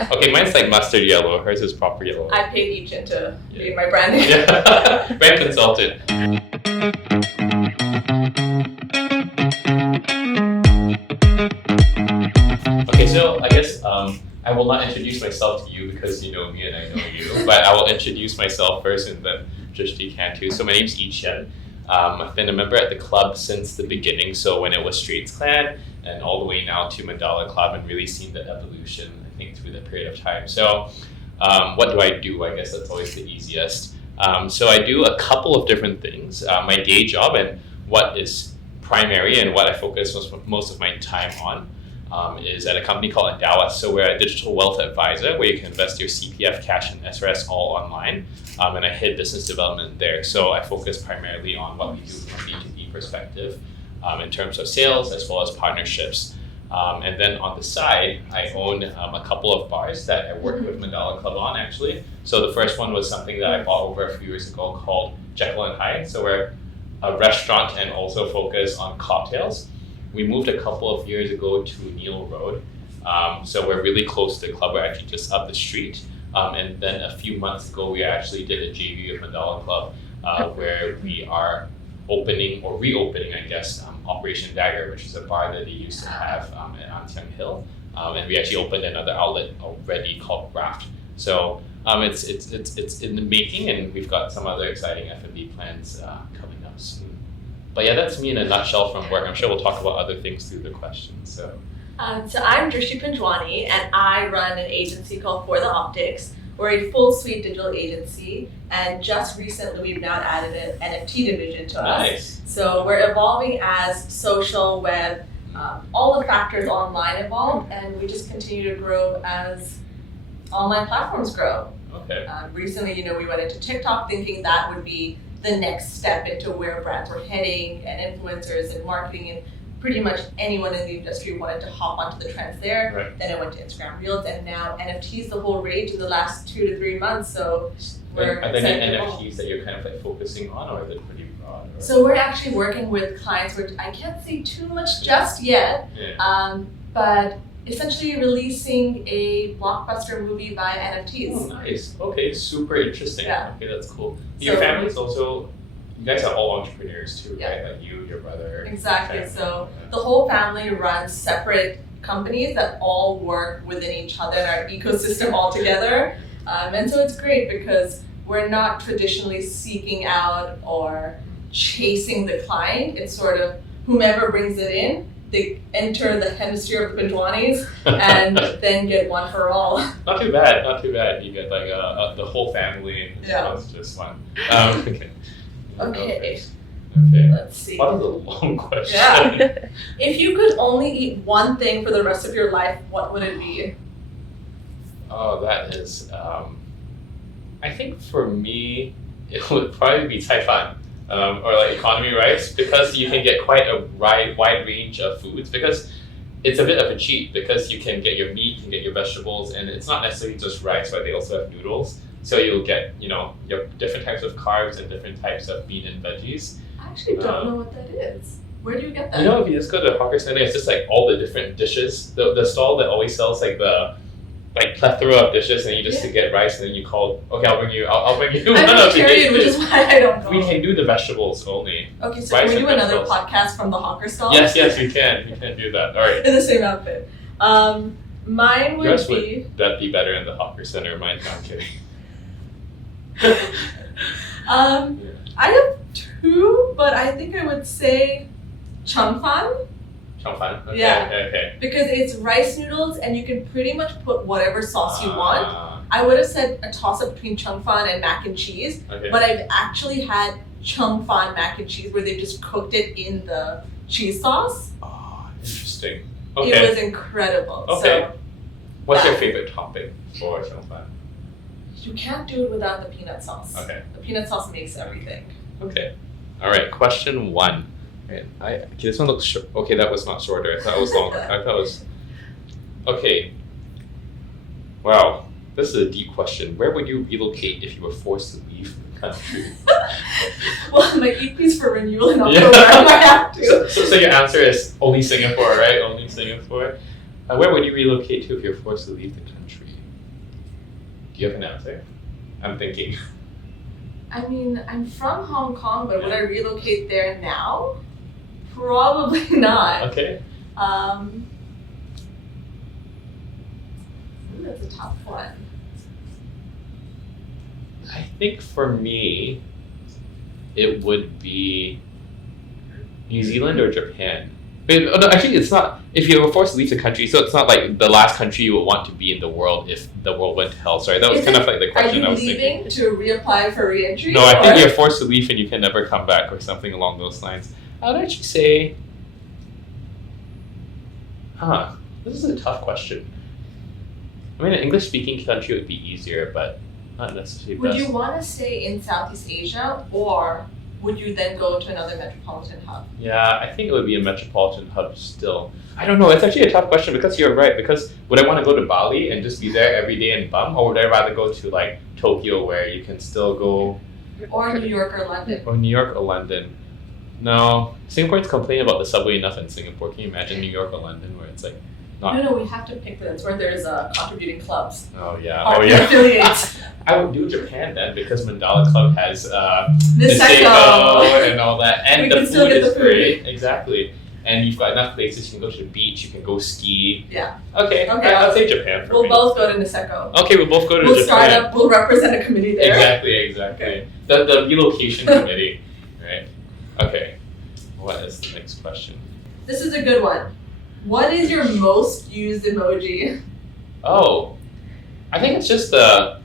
Okay, mine's like mustard yellow. Hers is proper yellow. I paid each into being my branding. Yeah, brand consultant. Okay, so I guess I will not introduce myself to you because you know me and I know you, but I will introduce myself first and then Drishti can too. So my name's Chien. I've been a member at the club since the beginning, so when it was Straits Clan and all the way now to Mandala Club, and really seen the evolution, I think, through the period of time. So what do I do? I guess that's always the easiest. So I do a couple of different things. My day job and what is primary and what I focus most of my time on is at a company called Mandala. So we're a digital wealth advisor where you can invest your CPF, cash, and SRS all online. And I head business development there. So I focus primarily on what we do from a B2B perspective in terms of sales as well as partnerships. And then on the side, I own a couple of bars that I work with Mandala Club on actually. So the first one was something that I bought over a few years ago called Jekyll and Hyde. So we're a restaurant and also focus on cocktails. We moved a couple of years ago to Neil Road. So we're really close to the club. We're actually just up the street. And then a few months ago, we actually did a JV with Mandala Club where we are opening or reopening, I guess, Operation Dagger, which is a bar that they used to have at An Tiang Hill. And we actually opened another outlet already called Raft. So it's in the making, and we've got some other exciting F&B plans coming up soon. But yeah, that's me in a nutshell from work. I'm sure we'll talk about other things through the questions. So I'm Drishti Panjwani, and I run an agency called For the Optics. We're a full suite digital agency, and just recently we've now added an NFT division to us. Nice. So we're evolving as social, web, all the factors online evolve, and we just continue to grow as online platforms grow. Okay. Recently, we went into TikTok thinking that would be the next step into where brands were heading, and influencers and marketing, and pretty much anyone in the industry wanted to hop onto the trends there. Right. Then it went to Instagram Reels, and now NFTs the whole rage in the last 2 to 3 months. So we're are there excited any to evolve. NFTs that you're kind of like focusing on, or are they pretty broad? Or? So we're actually working with clients, which I can't say too much just yet, Yeah. but essentially releasing a blockbuster movie via NFTs. Oh, nice. Okay, super interesting. Yeah. Okay, that's cool. Your So- family's also, you guys are all entrepreneurs too, Yeah. right? Like you, your brother. Exactly. family. So the whole family runs separate companies that all work within each other in our ecosystem all together. And so it's great because we're not traditionally seeking out or chasing the client. It's sort of whomever brings it in, they enter the hemisphere of the Panjwanis and then get one for all. Not too bad, not too bad. You get like the whole family and Yeah. it's just one. Okay. Okay. Okay. Let's see. What is a long question? Yeah. If you could only eat one thing for the rest of your life, what would it be? Oh, that is, I think for me, it would probably be Cai Fan. Or like economy rice, because you can get quite a wide range of foods, because it's a bit of a cheat, because you can get your meat, you can get your vegetables, and it's not necessarily just rice, but they also have noodles. So you'll get, your different types of carbs and different types of meat and veggies. I actually don't know what that is. Where do you get that? If you just go to the hawker center, it's just like all the different dishes. The stall that always sells like the plethora of dishes, and you just to get rice, and then you call, okay, I'll bring you I'm one of vegetarian, which is why I don't know. We can do the vegetables only. Okay, so rice can we do and another vegetables. podcast from the hawker stall? Yes, we can. We can do that. All right. In the same outfit. Mine would Yours be. would that be better in the hawker center? Mine, no, I'm kidding. I have two, but I think I would say chum fan. Chong fan. Okay, Yeah. okay. Because it's rice noodles and you can pretty much put whatever sauce you want. Ah, I would have said a toss up between chung fan and mac and cheese, okay. but I've actually had chung fan mac and cheese where they just cooked it in the cheese sauce. Oh, interesting. It Okay. was incredible. Okay. So What's your favorite topping for chong fan? you can't do it without the peanut sauce. Okay. The peanut sauce makes everything. Okay. All right. Question 1. Okay, this one looks short. Okay, that was not shorter. I thought it was longer. I thought it was. Okay. Wow. This is a deep question. Where would you relocate if you were forced to leave the country? Well, my EP's for renewal in October. I might have to. So your answer is only Singapore, right? Only Singapore. Where would you relocate to if you're forced to leave the country? Do you have an answer? I'm thinking. I mean, I'm from Hong Kong, but would I relocate there now? Probably not. Okay. That's a tough one. I think for me, it would be New Zealand or Japan. Wait, oh, no, actually, it's not. If you were forced to leave the country, so it's not like the last country you would want to be in the world if the world went to hell. Sorry, that was kind of like the question I was thinking. Are you leaving to reapply for re-entry? No, I think you're forced to leave and you can never come back or something along those lines. I would actually say, this is a tough question. I mean, an English-speaking country would be easier, but not necessarily Would best. you want to stay in Southeast Asia, or would you then go to another metropolitan hub? Yeah, I think it would be a metropolitan hub still. I don't know. It's actually a tough question because you're right. Because would I want to go to Bali and just be there every day and bum, or would I rather go to like Tokyo where you can still go, Or New York or London? or New York or London? No, Singaporeans complain about the subway enough in Singapore. Can you imagine New York or London where it's like not? No, we have to pick that's where there's contributing clubs. Oh yeah. Partner affiliates. I would do Japan then because Mandala Club has Niseko. and all that, and We the can still food get is the great. Exactly. And you've got enough places. You can go to the beach. You can go ski. Yeah. Okay. Okay. I'll say Japan for We'll me. both go to Niseko. Okay, we'll both go to We'll Japan. start up. We'll represent a committee there. Exactly. Okay. The relocation committee, right? Okay. What is the next question? This is a good one. What is your most used emoji? Oh, I think it's just the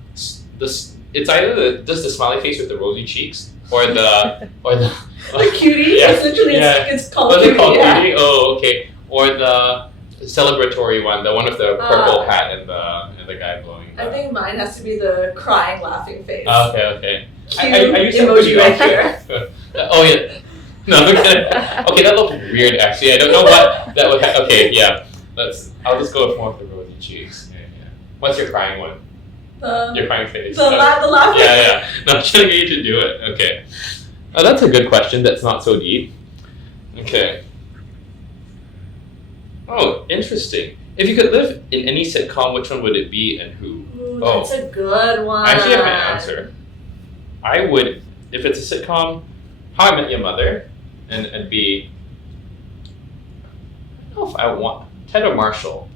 it's either just the smiley face with the rosy cheeks or the The cutie? Yeah. It's literally, Yeah. it's called What's cutie. it called? Yeah. Cutie? Oh, okay. Or the celebratory one, the one with the purple hat and the guy blowing. I think mine has to be the crying, laughing face. Okay. Cute I used to emoji right here. Oh yeah. No, okay, that looked weird actually. I don't know what that would okay, yeah. I'll just go with more of the rosy cheeks. Yeah. What's your crying one? Your crying face. The laughing. Yeah. No, I'm trying to get you to do it. Okay. Oh, that's a good question. That's not so deep. Okay. Oh, interesting. If you could live in any sitcom, which one would it be and who? Ooh, that's a good one. I actually have an answer. I would, if it's a sitcom, How I Met Your Mother, and it'd be, I don't know if I want Ted or Marshall.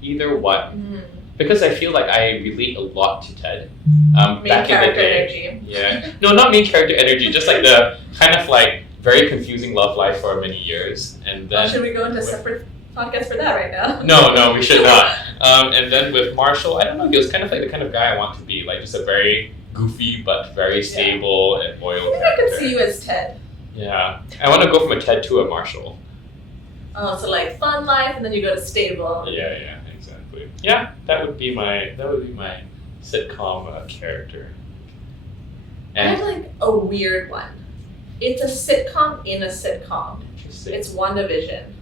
Either one. Because I feel like I relate a lot to Ted. Main Back in the character day. energy. Yeah. No, not main character energy, just like the kind of like very confusing love life for many years. And then Should we go into a separate podcast for that right now? No, we should not. And then with Marshall, I don't know, he was kind of like the kind of guy I want to be, like just a very goofy but very stable and loyal I think character. I could see you as Ted. Yeah. I want to go from a Ted to a Marshall. Oh, so like fun life, and then you go to stable. Yeah, exactly. Yeah, that would be my sitcom character. I And have like a weird one. It's a sitcom in a sitcom. interesting. It's WandaVision.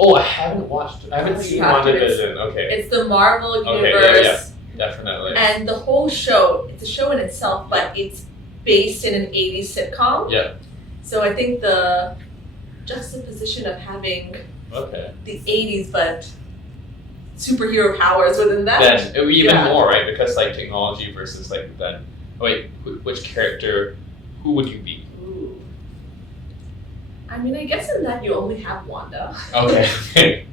Oh, I haven't seen You have to. WandaVision. Okay. It's the Marvel Okay, universe. Definitely. And the whole show, it's a show in itself, but it's based in an 80s sitcom. Yeah. So I think the juxtaposition of having Okay. the 80s but superhero powers within that. Then it would be even Yeah. more, right? Because like technology versus like then. Wait, which character? Who would you be? Ooh. I mean, I guess in that you only have Wanda. Okay.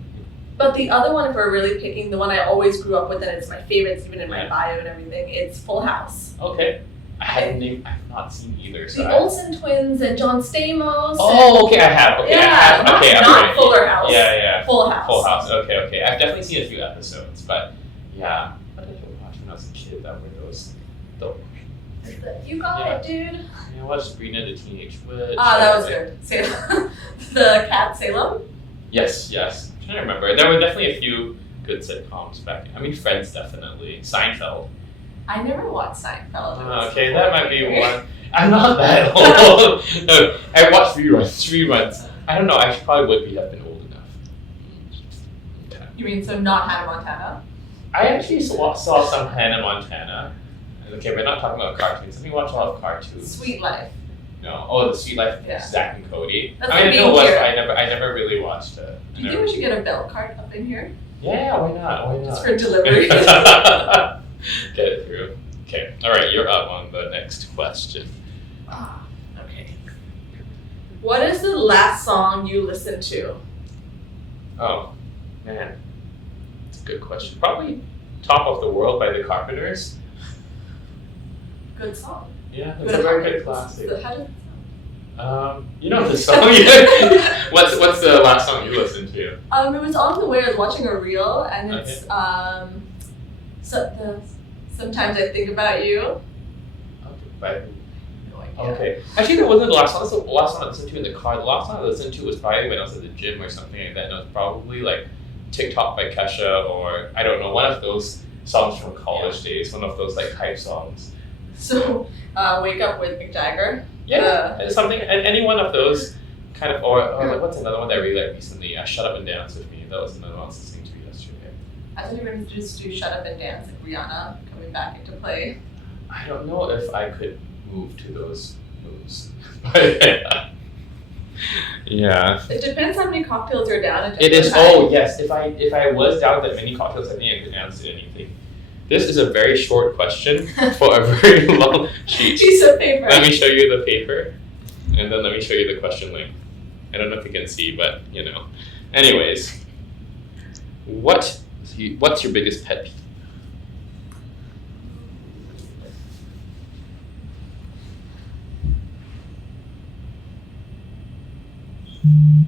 But the other one, if we're really picking, the one I always grew up with, and it's my favorite, it's even in my Yeah. bio and everything, it's Full House. Okay. I've not seen either. So The Olsen twins and John Stamos. Oh, okay. I have. Okay, I have. not, Okay, not okay. Fuller House. Yeah. Full House. Full House. Okay. I've definitely seen a few episodes, but yeah. What did I watch when I was a kid? That were those. You got it, dude. I watched Sabrina the Teenage Witch. Ah, that was good. Salem. The cat Salem. Yes. I'm trying to remember. There were definitely a few good sitcoms back. I mean, Friends definitely. Seinfeld. I never watched Seinfeld. Okay, that might be one. I'm not that old. No, I watched reruns. I don't know. I probably would have been old enough. Okay. You mean so not Hannah Montana? I actually saw some Hannah Montana. Okay, we're not talking about cartoons. Let me watch a lot of cartoons. Sweet Life. No. Oh, The Sweet Life of Yeah. Zack and Cody. That's I mean, the I know main what. hero. I never really watched it. Do you think we should get a bell cart up in here? Yeah, why not? Just for delivery. Get it through. Okay. All right. You're up on the next question. Okay. What is the last song you listened to? Oh, man. That's a good question. Probably "Top of the World" by the Carpenters. Good song. Yeah, it's a very good classic. How does it sound? You know the song. What's the last song you listened to? It was on the way. I was watching a reel, and it's Sometimes I Think About You. Okay, No idea. okay. Actually, that wasn't the last song. That's the last song I listened to in the car. The last song I listened to was probably when I was at the gym or something like that. And it was probably like TikTok by Kesha, or I don't know, one of those songs from college days. One of those like hype songs. So, Wake Up with Mick Jagger. Yeah, something. And any one of those kind of. Or what's another one that I really liked recently? Shut Up and Dance with Me. That was another one I was listening to yesterday. I thought you were going to just do Shut Up and Dance, like Rihanna coming back into play. I don't know if I could move to those moves. But yeah. It depends how many cocktails you're down. It is. Oh yes. If I was down that many cocktails, I think I could answer anything. This is a very short question for a very long sheet. Piece of paper. Let me show you the paper, and then let me show you the question length. I don't know if you can see, but you know. Anyways, what's your biggest pet peeve?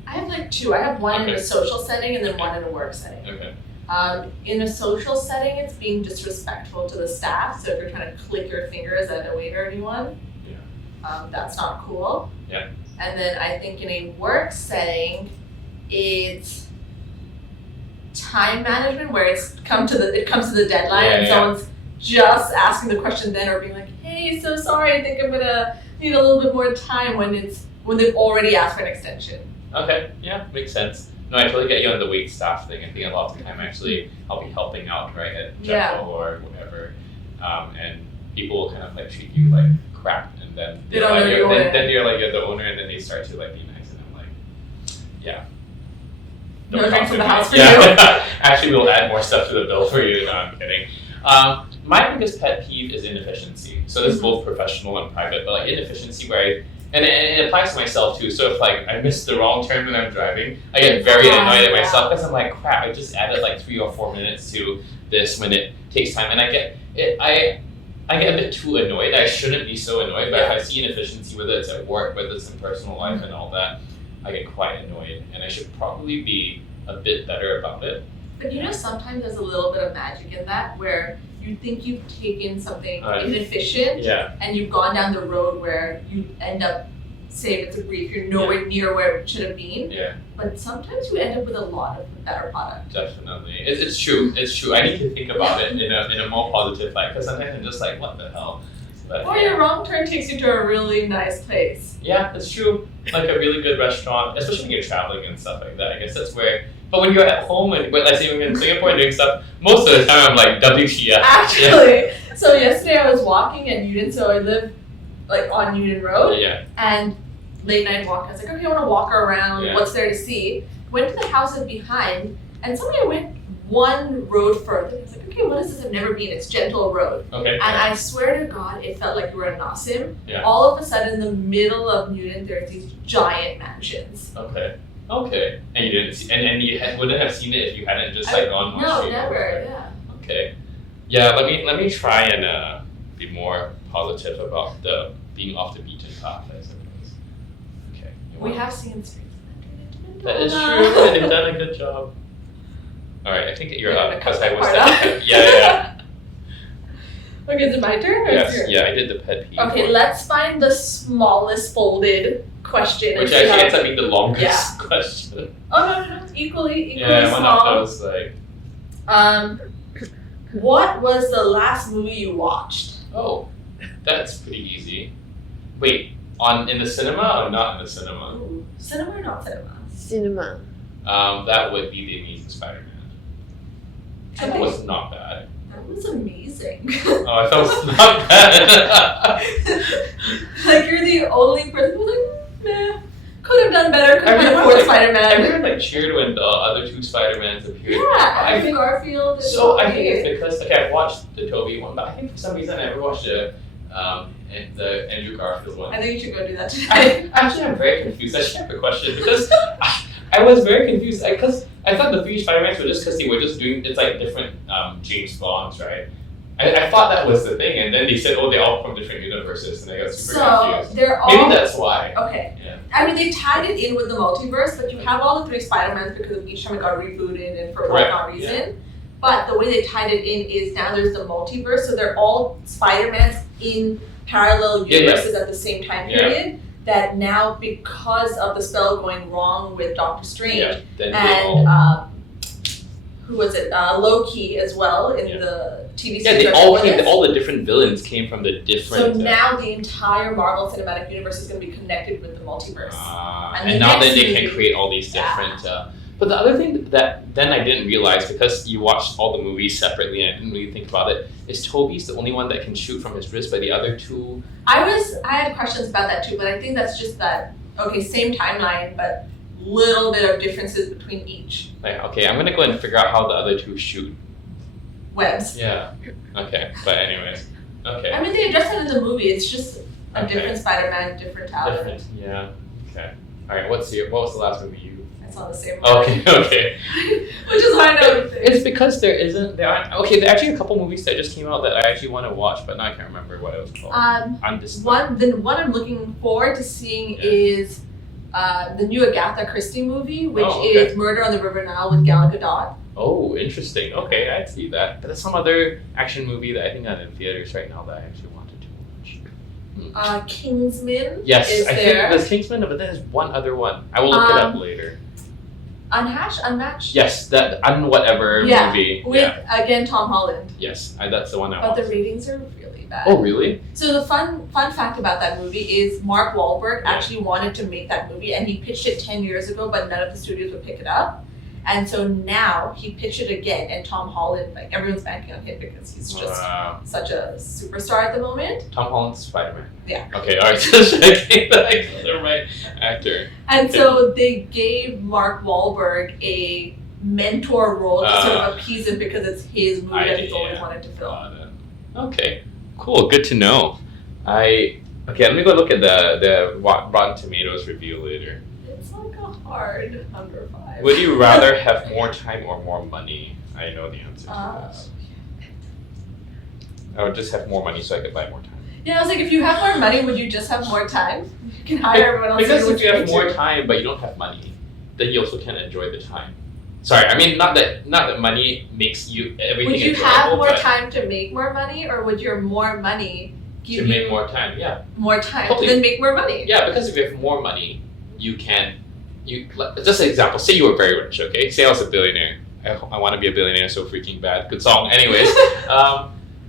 I have like two. I have one in a Okay. social setting and then one in a work setting. Okay. In a social setting, it's being disrespectful to the staff. So if you're trying to click your fingers at a waiter or anyone, that's not cool. Yeah. And then I think in a work setting, it's time management where it comes to the deadline and someone's just asking the question then or being like, hey, so sorry, I think I'm gonna need a little bit more time when they've already asked for an extension. Okay. Yeah, makes sense. No, I totally get you on the wait staff thing. I think a lot of the time actually I'll be helping out right at Jeffo or whatever, and people will kind of like treat you like crap, and then They don't know you're then you're like you're the owner, and then they start to like be nice, and I'm like, yeah. No Don't drinks talk in to the me. house for Yeah. Actually, we'll add more stuff to the bill for you. No, I'm kidding. My biggest pet peeve is inefficiency. So this is both professional and private, but like inefficiency where and it applies to myself too. So if like I miss the wrong turn when I'm driving, I get very annoyed at myself because I'm like, crap, I just added like 3 or 4 minutes to this when it takes time, and I get a bit too annoyed. I shouldn't be so annoyed, but if I see inefficiency, whether it's at work, whether it's in personal life and all that, I get quite annoyed, and I should probably be a bit better about it. But you know, sometimes there's a little bit of magic in that where you think you've taken something inefficient and you've gone down the road where you end up, say if it's a brief, you're nowhere near where it should have been. Yeah. But sometimes you end up with a lot of better product. Definitely. It's true. It's true. I need to think about it in a more positive light, because sometimes I'm just like, what the hell? But, or your wrong turn takes you to a really nice place. Yeah, it's true. Like a really good restaurant, especially when you're traveling and stuff like that. I guess that's where. But when you're at home and let's say when in Singapore and doing stuff, most of the time I'm like WTF. Actually, so yesterday I was walking at Newton, so I live like on Newton Road. Yeah. And late night walk, I was like, okay, I want to walk around. Yeah. What's there to see? Went to the houses behind, and suddenly I went one road further. I was like, okay, what is this? I've never been. It's Gentle Road. Okay. And I swear to God, it felt like we were in Nassim. Yeah. All of a sudden, in the middle of Newton, there's these giant mansions. Okay. Okay. And you didn't see, and you wouldn't have seen it if you hadn't just like gone on No, street. never. Yeah. Okay. Yeah. Let me try and be more positive about the being off the beaten path, I suppose. Okay. We have seen streets. That is true. And they've done a good job. All right. I think that you're up because I was. Yeah. Okay, is it my turn? Or Yes. is it yours? Yeah. I did the pet peeve. Okay, let's find the smallest folded question. Which actually ends up being the longest question. Oh no, equally Yeah, one small. of those like. What was the last movie you watched? Oh, that's pretty easy. Wait, in the cinema or not in the cinema? Ooh, cinema or not cinema? Cinema. That would be The Amazing Spider-Man. Cinema was not bad. That was amazing. Oh, I thought it was not bad. Like you're the only person who's like, meh. Could have done better, by the fourth Spider-Man. Everyone like cheered when the other two Spider-Mans appeared. Yeah, I think Garfield. so. I think it's because I've watched the Tobey one, but I think for some reason I never watched the Andrew Garfield one. I think you should go do that today. I'm very confused. I should have a question because I was very confused because I thought the three Spider-Mans were just because they were just doing it's like different James Bonds, right? I thought that was the thing, and then they said, "Oh, they're all from different universes," and I got super confused. They're all maybe that's why. Okay. Yeah. I mean, they tied it in with the multiverse, but you have all the three Spider-Mans because each time it got rebooted and for whatever reason. Yeah. But the way they tied it in is now there's the multiverse, so they're all Spider-Mans in parallel universes at the same time period. That now, because of the spell going wrong with Doctor Strange and who was it? Loki as well in the TV series. Yeah, all the different villains came from the different. So now the entire Marvel Cinematic Universe is going to be connected with the multiverse. And now that they can create all these different. But the other thing that then I didn't realize because you watched all the movies separately and I didn't really think about it is Toby's the only one that can shoot from his wrist, but the other two. I had questions about that too, but I think that's just that same timeline, but little bit of differences between each. Like, okay, I'm gonna go and figure out how the other two shoot. Webs. Yeah. Okay. But anyways. Okay. I mean, they address it in the movie. It's just a different Spider-Man, different talent. Different. Yeah. Okay. All right. What was the last movie you? It's on the same movie. Okay. Which is why I know. It's because there aren't actually a couple movies that just came out that I actually want to watch, but now I can't remember what it was called. The one I'm looking forward to seeing is the new Agatha Christie movie, which is Murder on the River Nile with Gal Gadot. Oh, interesting. Okay, I'd see that. But there's some other action movie that I think are in theaters right now that I actually wanted to watch. Kingsman. Yes, is I think there's Kingsman, but there's one other one. I will look it up later. Unmatched? Yes, that movie. With, again, Tom Holland. Yes, that's the one I But watched. the ratings are really bad. Oh, really? So the fun fact about that movie is Mark Wahlberg actually wanted to make that movie and he pitched it 10 years ago, but none of the studios would pick it up. And so now he pitched it again and Tom Holland, like everyone's banking on him because he's just such a superstar at the moment. Tom Holland's Spider-Man. Yeah. Okay, alright, just checking that I got the right actor. And so they gave Mark Wahlberg a mentor role to sort of appease him because it's his movie that he's always wanted to film. Okay, cool, good to know. Let me go look at the Rotten Tomatoes review later. It's like a hard under 5. Would you rather have more time or more money? I know the answer to this. I would just have more money so I could buy more time. Yeah, I was like, if you have more money, would you just have more time? You can hire everyone else. Because if you have more time but you don't have money, then you also can't enjoy the time. Sorry, I mean not that money makes you everything. Would you have more time to make more money, or would your more money give you make more time? Yeah. More time to then make more money. Yeah, because if you have more money, you can. Just an example. Say you were very rich. Okay. Say I was a billionaire. I want to be a billionaire so freaking bad. Good song. Anyways,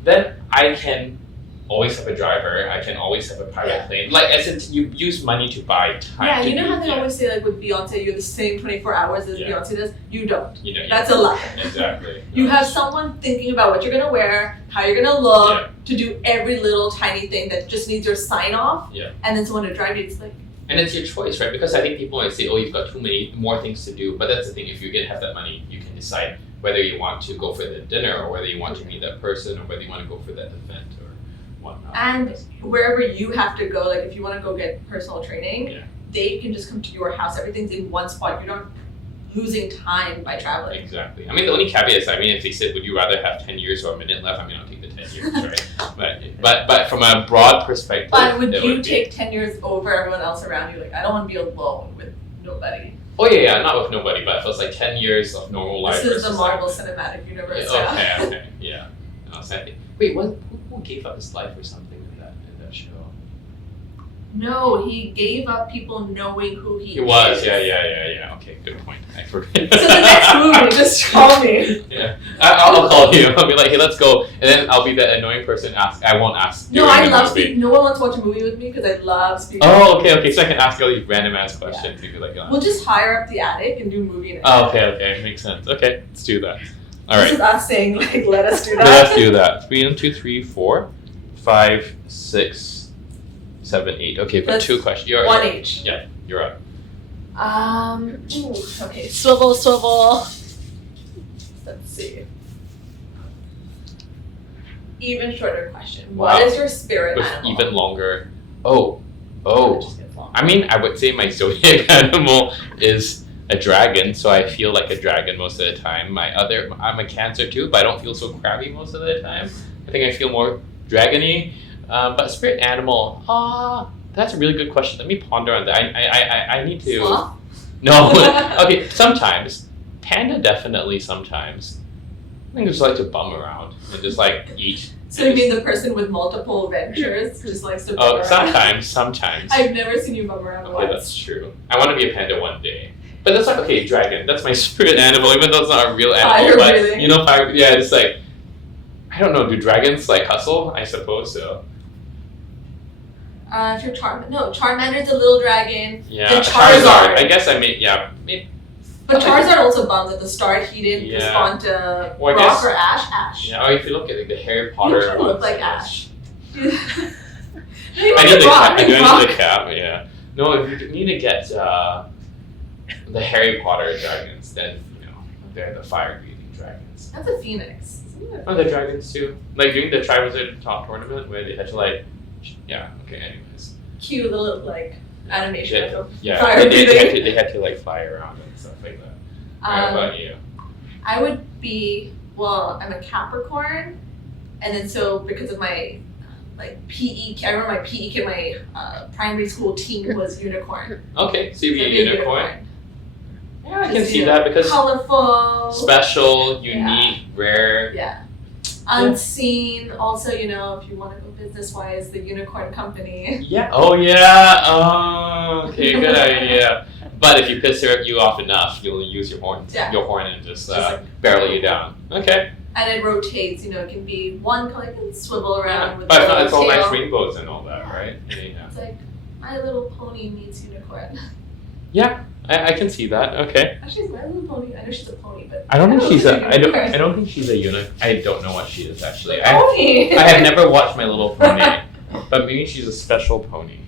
then I can always have a driver. I can always have a private plane. Like as in you use money to buy time. Yeah, you know how they always say like with Beyonce, you're the same 24 hours as Beyonce does. You don't. That's a lie. Exactly. You have someone thinking about what you're gonna wear, how you're gonna look, to do every little tiny thing that just needs your sign off. Yeah. And then someone to drive you. It's like. And it's your choice, right? Because I think people might say, "Oh, you've got too many more things to do." But that's the thing. If you have that money, you can decide whether you want to go for the dinner, or whether you want to meet that person, or whether you want to go for that event, or whatnot. And wherever you have to go, like if you want to go get personal training, they can just come to your house. Everything's in one spot. You're not losing time by traveling. Exactly. I mean, the only caveat is, if they said, "Would you rather have 10 years or a minute left?" I'll take the 10 years, right? But from a broad perspective, but would you take 10 years over everyone else around you? Like, I don't want to be alone with nobody. Oh yeah, not with nobody, but if it's like 10 years of normal life. This is the Marvel Cinematic Universe. Okay, yeah. Wait, who gave up his life or something in that show? No, he gave up people knowing who he was. is. Yeah. Okay, good point. I forgot. So the next movie, just call me. Yeah, I'll call you. I'll be like, hey, let's go, and then I'll be that annoying person. I won't ask. No, I love speaking. No one wants to watch a movie with me because I love speaking. Oh, okay. So I can ask all these random ass questions. Yeah. Like, we'll just hire up the attic and do a movie in it. Oh, okay, makes sense. Okay, let's do that. All right. This is us saying like, let us do that. Let's do that. 1, 2, 3, 4, 5, 6, 7, 8. Okay, but 2 questions. One each. Yeah, you're up. Okay, swivel. Let's see. Even shorter question. Wow. What is your spirit With animal? even longer. Oh. It just gets long. I mean, I would say my zodiac animal is a dragon, so I feel like a dragon most of the time. I'm a Cancer too, but I don't feel so crabby most of the time. I think I feel more dragony. But spirit animal, that's a really good question. Let me ponder on that. I need to. Sloth? No, okay. Sometimes panda, definitely. Sometimes I think I just like to bum around and just like eat. So you mean the person with multiple ventures who just likes to bum Oh, around? sometimes. I've never seen you bum around Okay, once. that's true. I want to be a panda one day. But that's like, okay, dragon. That's my spirit animal, even though it's not a real animal. Fire But, breathing. you know, fire, yeah, it's like, I don't know, do dragons like hustle? I suppose so. If you're Charmander's a little dragon. Yeah, And Charizard. I guess I made, yeah. Maybe, But Charizard also bummed at the start. He didn't Yeah. respond to Well, I Rock guess- or Ash. yeah, or if you look at like the Harry You Potter kind of look ones, like I Ash. guess. You I look need like the Rock, cap. I do Rock. need the cap, yeah. No, if you need to get the Harry Potter dragons, then, you know, they're the fire-breathing dragons. That's a phoenix, isn't it? Oh, the dragons too. Like during the Triwizard Top tournament where they had to like, yeah. Okay. Anyways, Cute little like animation. Yeah. of them. yeah. Fire breathing. They had to like fly around and stuff like that. How about you? I would be, well, I'm a Capricorn, and then so because of my like PE, I remember my PE kid, my primary school team was unicorn. Okay, so you'd be So a I'd be unicorn. Yeah, I can Just, see you know, that because colorful, special, unique, rare. yeah, unseen. Also, you know, if you want to go business wise, the unicorn company. Yeah. Oh yeah. Oh, okay. Good idea. But if you piss you off enough, you'll use your horn, Yeah. and just like, barrel you down. Okay. And it rotates. You know, it can be one color, it can swivel around with But the it's all tail. nice rainbows and all that, right? Yeah. It's like My Little Pony meets unicorn. Yeah, I can see that. Okay. Actually, it's My Little Pony. I know she's a pony, but I don't think she's a. unicorn. I don't think she's a unicorn. I don't know what she is actually. Pony. I have never watched My Little Pony, but maybe she's a special pony.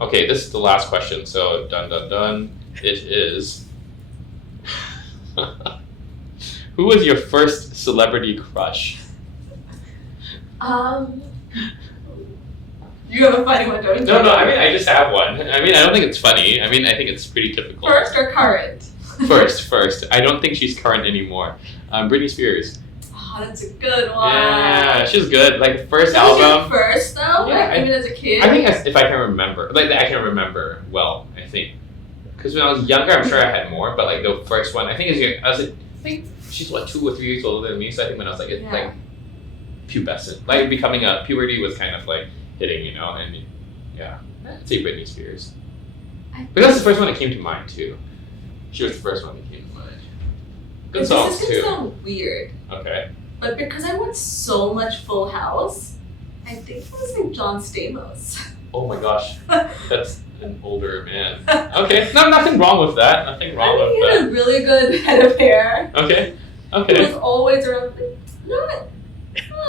Okay, this is the last question. So dun. It is. Who was your first celebrity crush? You have a funny one, don't you? No. I mean, I just have one. I mean, I don't think it's funny. I mean, I think it's pretty typical. First or current? First. I don't think she's current anymore. Britney Spears. Oh, that's a good one. Yeah, she's good. Like the first That was your album. first though? Yeah, Like, even as a kid? I think if I can remember, like I can remember well. I think because when I was younger, I'm sure I had more. But like the first one, I think I think she's 2 or 3 years older than me. So I think when I was like Yeah. like pubescent, like becoming a puberty was kind of like hitting, you know, and yeah, I'd say Britney Spears. But that's the first one that came to mind too. She was the first one that came to mind. Good songs This is too. gonna sound weird, Okay. but because I watched so much Full House, I think it was like John Stamos. Oh my gosh, that's an older man. Okay, no, nothing wrong with that. Nothing wrong I think he with had a really good head of hair. that. Okay. He was always around, like, not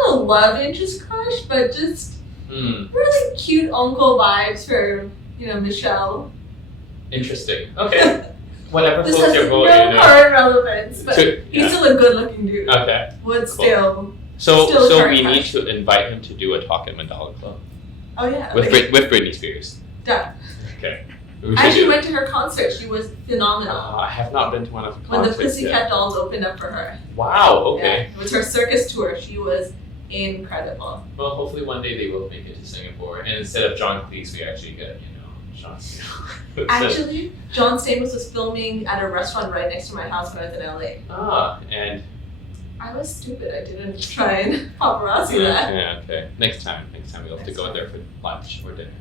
a love interest crush, but just really cute uncle vibes for, you know, Michelle. Interesting. Okay. Whatever This floats has your no boat, you know. current relevance, but So, he's yeah. still a good looking dude. Okay. Would still. So Still current we need crush. to invite him to do a talk at Mandala Club Oh yeah. with okay. with Britney Spears. Done. Okay. I actually went to her concert. She was phenomenal. I have not been to one of the When the concerts Pussycat yet. Dolls opened up for her. Wow. Okay. Yeah, it was her circus tour. She was incredible. Well, hopefully one day they will make it to Singapore, and instead of John Cleese, we actually get Sean. Actually, John Stamos was filming at a restaurant right next to my house when I was in LA. And I was stupid. I didn't try and paparazzi that. yeah, okay. Next time we'll have to go there for lunch or dinner.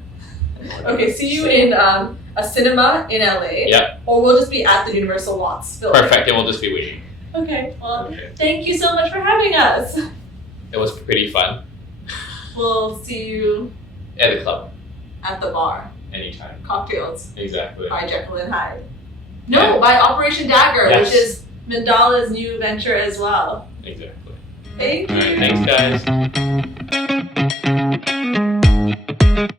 Okay, see you in a cinema in LA. Yep. Or we'll just be at the Universal lots filming. Perfect, and we'll just be waiting. Okay, well, Okay. thank you so much for having us. It was pretty fun. We'll see you At the club, at the bar. anytime. Cocktails Exactly. by Jekyll and Hyde. No, Yeah. by Operation Dagger, Yes. which is Mandala's new venture as well. Exactly. Thank All you. right, thanks guys.